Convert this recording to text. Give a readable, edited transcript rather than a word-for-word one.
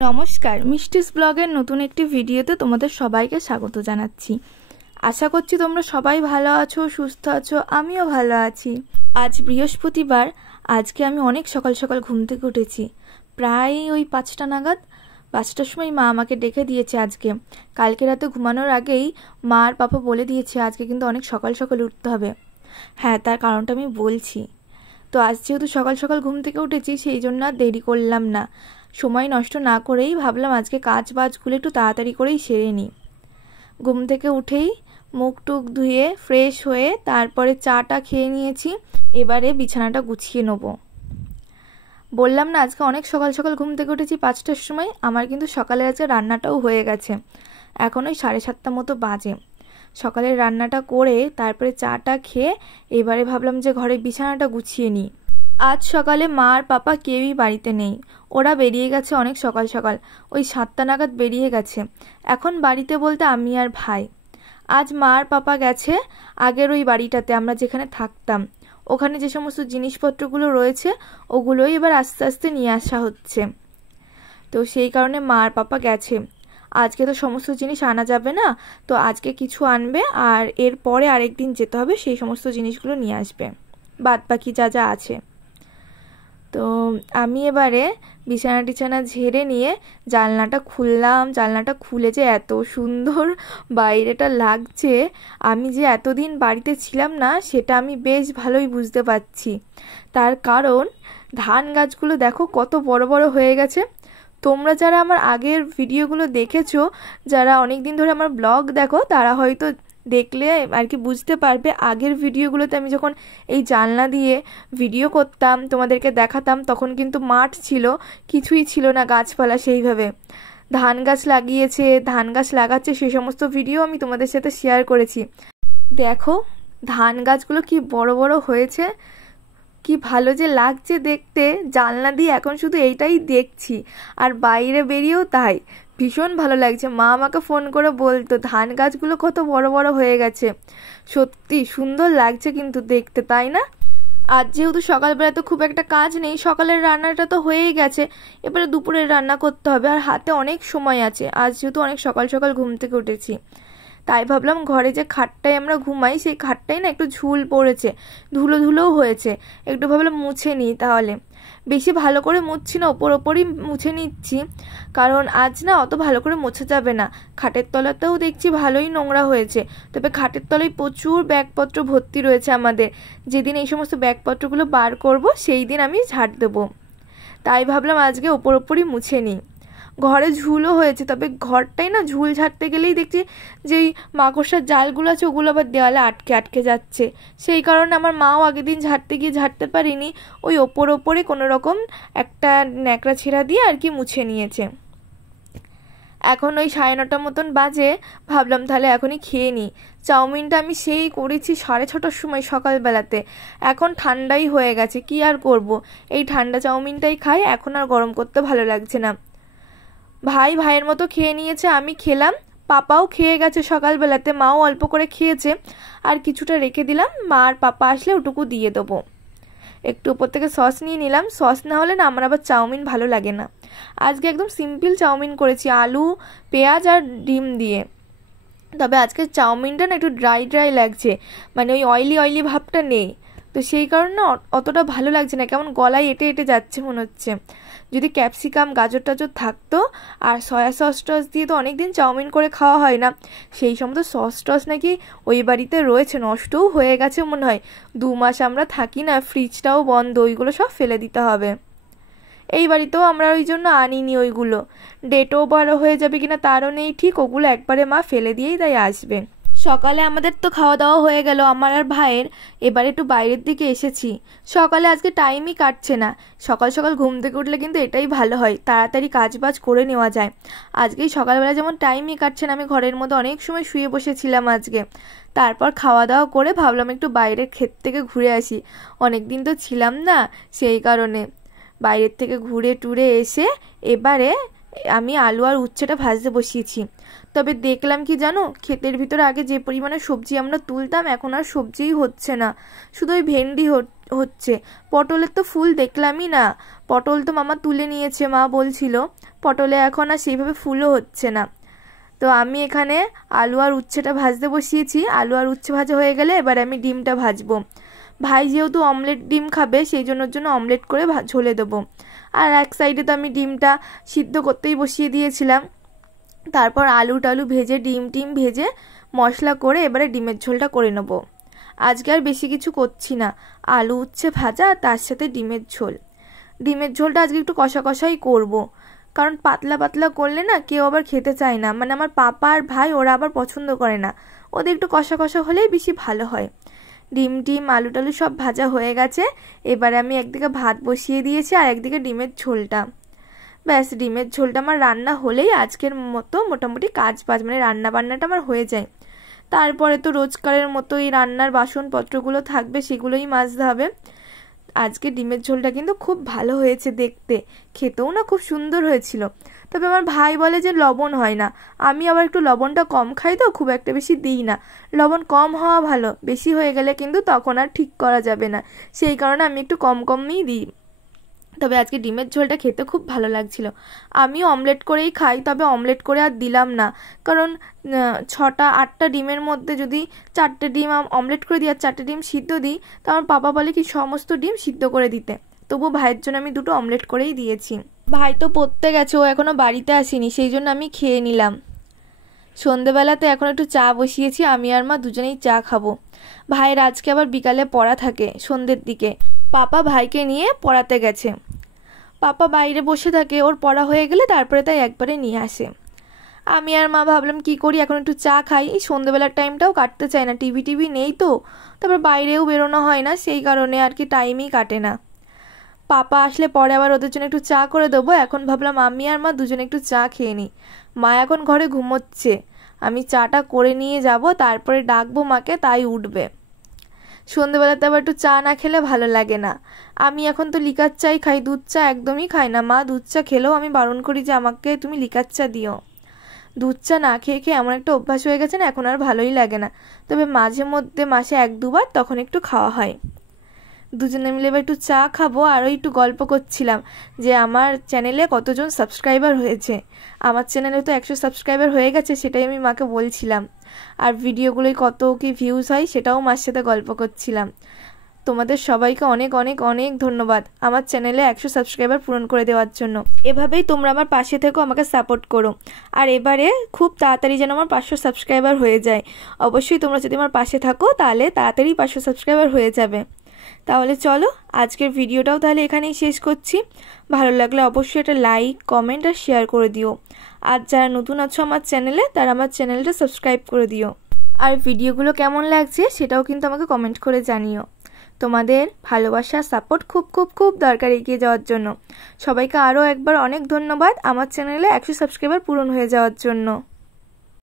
নমস্কার, মিষ্টিস ব্লগের নতুন একটি ভিডিওতে তোমাদের সবাইকে স্বাগত জানাচ্ছি। আশা করছি তোমরা সবাই ভালো আছো, সুস্থ আছো। আমিও ভালো আছি। আজ বৃহস্পতিবার। আজকে আমি অনেক সকাল সকাল ঘুম থেকে উঠেছি, প্রায় ওই 5টা নাগাদ। 5টার সময় মা আমাকে ডেকে দিয়েছে। আজকে কালকে রাতে ঘুমানোর আগেই মা আর পাপা বলে দিয়েছে আজকে কিন্তু অনেক সকাল সকাল উঠতে হবে। হ্যাঁ, তার কারণটা আমি বলছি। তো আজ যেহেতু সকাল সকাল ঘুম থেকে উঠেছি, সেই জন্য আর দেরি করলাম না। সময় নষ্ট না করেই ভাবলাম আজকে কাজ বাজগুলো একটু তাড়াতাড়ি করেই সেরে নিই। ঘুম থেকে উঠেই মুখ টুক ধুয়ে ফ্রেশ হয়ে তারপরে চাটা খেয়ে নিয়েছি। এবারে বিছানাটা গুছিয়ে নেব। বললাম না আজকে অনেক সকাল সকাল ঘুম থেকে উঠেছি 5টার সময়। আমার কিন্তু সকালে আজকে রান্নাটাও হয়ে গেছে। এখন ওই 7:30 মতো বাজে। সকালের রান্নাটা করে তারপরে চাটা খেয়ে এবারে ভাবলাম যে ঘরে বিছানাটা গুছিয়ে নিই। আজ সকালে মা আর পাপা কেউই বাড়িতে নেই। ওরা বেরিয়ে গেছে অনেক সকাল সকাল, ওই 7টা নাগাদ বেরিয়ে গেছে। এখন বাড়িতে বলতে আমি আর ভাই। আজ মা আর পাপা গেছে আগের ওই বাড়িটাতে আমরা যেখানে থাকতাম। ওখানে যে সমস্ত জিনিসপত্রগুলো রয়েছে ওগুলোই এবার আস্তে আস্তে নিয়ে আসা হচ্ছে। তো সেই কারণে মা আর পাপা গেছে। আজকে তো সমস্ত জিনিস আনা যাবে না, তো আজকে কিছু আনবে আর এরপরে আরেকদিন যেতে হবে, সেই সমস্ত জিনিসগুলো নিয়ে আসবে, বাদ বাকি যা যা আছে। তো আমি এবারে বিছানা টিছানা ঝেড়ে নিয়ে জানলাটা খুললাম। জানলাটা খুলে যে এত সুন্দর বাইরেটা লাগছে, আমি যে এতদিন বাড়িতে ছিলাম না সেটা আমি বেশ ভালোই বুঝতে পারছি। তার কারণ ধান গাছগুলো দেখো কত বড় বড় হয়ে গেছে। তোমরা যারা আমার আগের ভিডিওগুলো দেখেছো, যারা অনেক দিন ধরে আমার ব্লগ দেখো, তারা হয়তো দেখলে আর কি বুঝতে পারবে। আগের ভিডিওগুলোতে আমি যখন এই জানলা দিয়ে ভিডিও করতাম, তোমাদেরকে দেখাতাম, তখন কিন্তু মাঠ ছিল, কিছুই ছিল না, গাছপালা সেইভাবে। ধান গাছ লাগিয়েছে, ধান গাছ লাগাচ্ছে, সেই সমস্ত ভিডিও আমি তোমাদের সাথে শেয়ার করেছি। দেখো ধান গাছগুলো কি বড় বড় হয়েছে, কি ভালো যে লাগছে দেখতে। জানলা দিয়ে এখন শুধু এইটাই দেখছি, আর বাইরে বেরিয়েও তাই, ভীষণ ভালো লাগছে। মা আমাকে ফোন করে বলতো ধান গাছগুলো কত বড় বড় হয়ে গেছে। সত্যি সুন্দর লাগছে কিন্তু দেখতে, তাই না? আজ যেহেতু সকালবেলা তো খুব একটা কাজ নেই, সকালের রান্নাটা তো হয়েই গেছে, এবারে দুপুরের রান্না করতে হবে, আর হাতে অনেক সময় আছে। আজ যেহেতু অনেক সকাল সকাল ঘুম থেকে উঠেছি, তাই ভাবলাম ঘরে যে খাটটায় আমরা ঘুমাই সেই খাটটাই না একটু ঝুল পড়েছে, ধুলো ধুলোও হয়েছে, একটু ভাবলাম মুছে নিই। তাহলে বেশি ভালো করে মুছছি না, ওপরই মুছে নিচ্ছি, কারণ আজ না অত ভালো করে মোছা যাবে না। খাটের তলাতেও দেখছি ভালোই নোংরা হয়েছে, তবে খাটের তলায় প্রচুর ব্যাগপত্র ভর্তি রয়েছে আমাদের। যেদিন এই সমস্ত ব্যাগপত্রগুলো বার করব সেই দিন আমি ঝাড় দেবো। তাই ভাবলাম আজকে ওপরই মুছে নিই। ঘরে ঝুলও হয়েছে, তবে ঘরটাই না ঝুল ঝাড়তে গেলেই দেখছি যেই মাকড়সার জালগুলো আছে ওগুলো আবার দেওয়ালে আটকে আটকে যাচ্ছে। সেই কারণে আমার মাও আগের দিন ঝাড়তে গিয়ে ঝাড়তে পারিনি, ওই ওপরে কোনো রকম একটা ন্যাকড়া ছেঁড়া দিয়ে আর কি মুছে নিয়েছে। এখন ওই 9:30 মতন বাজে, ভাবলাম তাহলে এখনই খেয়ে নিই। চাউমিনটা আমি সেই করেছি 6:30টার সময় সকালবেলাতে, এখন ঠান্ডাই হয়ে গেছে, কি আর করব, এই ঠান্ডা চাউমিনটাই খাই, এখন আর গরম করতে ভালো লাগছে না। ভাইয়ের মতো খেয়ে নিয়েছে, আমি খেলাম, পাপাও খেয়ে গেছে সকালবেলাতে, মাও অল্প করে খেয়েছে, আর কিছুটা রেখে দিলাম, মা আর পাপা আসলে ওটুকু দিয়ে দেবো। একটু উপর থেকে সস নিয়ে নিলাম, সস না হলে না আমার আবার চাউমিন ভালো লাগে না। আজকে একদম সিম্পল চাউমিন করেছি, আলু পেঁয়াজ আর ডিম দিয়ে। তবে আজকে চাউমিনটা না একটু ড্রাই ড্রাই লাগছে, মানে ওই অয়েলি ভাবটা নেই, তো সেই কারণে অতটা ভালো লাগছে না, কেমন গলায় এঁটে এঁটে যাচ্ছে মনে হচ্ছে। যদি ক্যাপসিকাম গাজর টাজর থাকতো আর সয়া সস টস দিয়ে তো অনেকদিন চাউমিন করে খাওয়া হয় না, সেই সমস্ত সস টস নাকি ওই বাড়িতে রয়েছে, নষ্টও হয়ে গেছে মনে হয়। 2 মাস আমরা থাকি না, ফ্রিজটাও বন্ধ, ওইগুলো সব ফেলে দিতে হবে। এই বাড়িতেও আমরা ওই জন্য আনিনি ওইগুলো, ডেটও বড় হয়ে যাবে কিনা তারও নেই ঠিক, ওগুলো একবারে মা ফেলে দিয়েই তাই আসবে। সকালে আমাদের তো খাওয়া দাওয়া হয়ে গেল আমার আর ভাইয়ের, এবার একটু বাইরের দিকে এসেছি। সকালে আজকে টাইমই কাটছে না, সকাল সকাল ঘুম থেকে উঠলে কিন্তু এটাই ভালো হয়, তাড়াতাড়ি কাজ বাজ করে নেওয়া যায়। আজকেই সকালবেলা যেমন টাইমই কাটছে না, আমি ঘরের মধ্যে অনেক সময় শুয়ে বসেছিলাম আজকে। তারপর খাওয়া দাওয়া করে ভাবলাম একটু বাইরের ক্ষেত থেকে ঘুরে আসি, অনেক দিন তো ছিলাম না, সেই কারণে বাইরের থেকে ঘুরে টুরে এসে এবারে আমি আলু আর উচ্ছেটা ভাজতে বসিয়েছি। তবে দেখলাম কি জানো, ক্ষেতের ভিতরে আগে যে পরিমাণে সবজি আমরা তুলতাম এখন আর সবজিই হচ্ছে না, শুধু ওই ভেন্ডি হচ্ছে। পটলের তো ফুল দেখলামই না, পটল তো মামা তুলে নিয়েছে, মা বলছিল পটলে এখন আর সেইভাবে ফুলও হচ্ছে না। তো আমি এখানে আলু আর উচ্ছেটা ভাজতে বসিয়েছি। আলু আর উচ্ছে ভাজা হয়ে গেলে এবার আমি ডিমটা ভাজবো। ভাই যেহেতু অমলেট ডিম খাবে সেই জন্য অমলেট করে ঝোলে দেবো। আর এক সাইডে তো আমি ডিমটা সিদ্ধ করতেই বসিয়ে দিয়েছিলাম। তারপর আলু টালু ভেজে ডিম ভেজে মশলা করে এবারে ডিমের ঝোলটা করে নেব। আজকে আর বেশি কিছু করছি না, আলু উচ্ছে ভাজা আর তার সাথে ডিমের ঝোল। ডিমের ঝোলটা আজকে একটু কষা কষাই করব, কারণ পাতলা পাতলা করলে না কেউ আবার খেতে চায় না, মানে আমার পাপা আর ভাই ওরা আবার পছন্দ করে না, ওদের একটু কষা কষা হলেই বেশি ভালো হয়। ডিম আলু টালু সব ভাজা হয়ে গেছে। এবারে আমি একদিকে ভাত বসিয়ে দিয়েছি আর একদিকে ডিমের ঝোলটা। ব্যাস, ডিমের ঝোলটা আমার রান্না হলেই আজকের মতো মোটামুটি কাজ মানে রান্না বান্নাটা আমার হয়ে যায়। তারপরে তো রোজকারের মতো এই রান্নার বাসনপত্রগুলো থাকবে, সেগুলোই মাজতে হবে। আজকে ডিমের ঝোলটা কিন্তু খুব ভালো হয়েছে দেখতে, খেতেও না খুব সুন্দর হয়েছিল। তবে আমার ভাই বলে যে লবণ হয় না, আমি আবার একটু লবণটা কম খাই তো খুব একটা বেশি দিই না। লবণ কম হওয়া ভালো, বেশি হয়ে গেলে কিন্তু তখন আর ঠিক করা যাবে না, সেই কারণে আমি একটু কমই দিই। তবে আজকে ডিমের ঝোলটা খেতে খুব ভালো লাগছিল। আমিও অমলেট করেই খাই, তবে অমলেট করে আর দিলাম না, কারণ 6-8টা ডিমের মধ্যে যদি 4টে ডিম অমলেট করে দিই আর 4টে ডিম সিদ্ধ দিই, তো আমার পাপা বলে কি সমস্ত ডিম সিদ্ধ করে দিতে। তবু ভাইয়ের জন্য আমি 2টো অমলেট করেই দিয়েছি। ভাই তো পড়তে গেছে, ও এখনো বাড়িতে আসেনি, সেই জন্য আমি খেয়ে নিলাম। সন্ধেবেলাতে এখন একটু চা বসিয়েছি, আমি আর মা দুজনেই চা খাবো। ভাইয়ের আজকে আবার বিকালে পড়া থাকে সন্ধ্যের দিকে, পাপা ভাইকে নিয়ে পড়াতে গেছে। পাপা বাইরে বসে থাকে, ওর পড়া হয়ে গেলে তারপরে তাই একবারে নিয়ে আসে। আমি আর মা ভাবলাম কি করি, এখন একটু চা খাই। এই সন্ধ্যেবেলার টাইমটাও কাটতে চায় না, টিভি নেই তো, তারপর বাইরেও বেরোনো হয় না, সেই কারণে আর কি টাইমই কাটে না। পাপা আসলে পরে আবার ওদের জন্য একটু চা করে দেবো। এখন ভাবলাম আমি আর মা দুজনে একটু চা খেয়ে নিই। মা এখন ঘরে ঘুমোচ্ছে, আমি চাটা করে নিয়ে যাব, তারপরে ডাকবো মাকে, তাই উঠবে। সন্ধ্যেবেলাতে আবার একটু চা না খেলে ভালো লাগে না। আমি এখন তো লিকার চাই খাই, দুধ চা একদমই খাই না। মা দুধ চা খেলেও আমি বারণ করি যে আমাকে তুমি লিকার চা দিও। দুধ চা না খেয়ে খেয়ে এমন একটা অভ্যাস হয়ে গেছে না, এখন আর ভালোই লাগে না। তবে মাঝে মধ্যে মাসে 1-2বার তখন একটু খাওয়া হয়। দুজনে মিলে এবার একটু চা খাবো, আর একটু গল্প করছিলাম যে আমার চ্যানেলে কতজন সাবস্ক্রাইবার হয়েছে। আমার চ্যানেলে তো 100 সাবস্ক্রাইবার হয়ে গেছে, সেটাই আমি মাকে বলছিলাম। আর ভিডিওগুলোই কত কি ভিউজ হয় সেটাও মার সাথে গল্প করছিলাম। তোমাদের সবাইকে অনেক অনেক অনেক ধন্যবাদ আমার চ্যানেলে 100 সাবস্ক্রাইবার পূরণ করে দেওয়ার জন্য। এভাবেই তোমরা আমার পাশে থেকো, আমাকে সাপোর্ট করো। আর এবারে খুব তাড়াতাড়ি যেন আমার 500 সাবস্ক্রাইবার হয়ে যায়। অবশ্যই তোমরা যদি আমার পাশে থাকো তাহলে তাড়াতাড়ি 500 সাবস্ক্রাইবার হয়ে যাবে। তাহলে চলো আজকের ভিডিওটাও তাহলে এখানেই শেষ করছি। ভালো লাগলে অবশ্যই একটা লাইক, কমেন্ট আর শেয়ার করে দিও। আর যারা নতুন আছো আমার চ্যানেলে, তারা আমার চ্যানেলটা সাবস্ক্রাইব করে দিও। আর ভিডিওগুলো কেমন লাগছে সেটাও কিন্তু আমাকে কমেন্ট করে জানিও। তোমাদের ভালোবাসা, সাপোর্ট খুব খুব খুব দরকার এগিয়ে যাওয়ার জন্য। সবাইকে আরও একবার অনেক ধন্যবাদ আমার চ্যানেলে 100 সাবস্ক্রাইবার পূরণ হয়ে যাওয়ার জন্য।